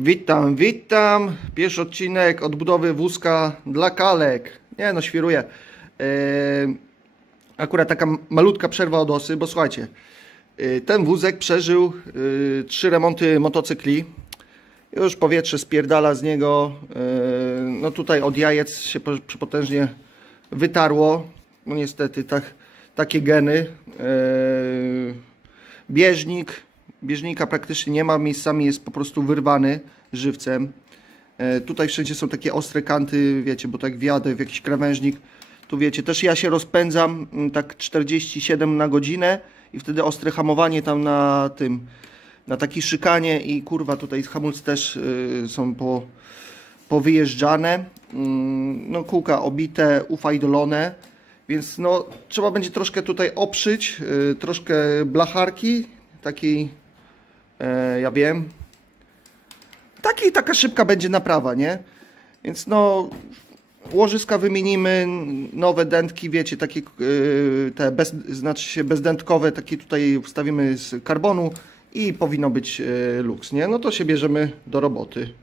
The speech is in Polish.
Witam, witam. Pierwszy odcinek odbudowy wózka dla kalek. Nie no, świruję. Akurat taka malutka przerwa od osy, bo słuchajcie, ten wózek przeżył 3 remonty motocykli. Już powietrze spierdala z niego. No tutaj od jajec się przepotężnie wytarło. No niestety takie geny. Bieżnika praktycznie nie ma, miejscami jest po prostu wyrwany żywcem. Tutaj wszędzie są takie ostre kanty, wiecie, bo tak wjadę w jakiś krawężnik. Tu wiecie, też ja się rozpędzam tak 47 na godzinę i wtedy ostre hamowanie tam na takiej szykanie i kurwa tutaj hamulce też są powyjeżdżane. No kółka obite, ufajdolone, więc no trzeba będzie troszkę tutaj oprzyć, troszkę blacharki, takiej, ja wiem, taka szybka będzie naprawa, nie? Więc no łożyska wymienimy, nowe dętki, wiecie, takie te bezdętkowe, takie tutaj wstawimy z karbonu i powinno być luks, nie? No to się bierzemy do roboty.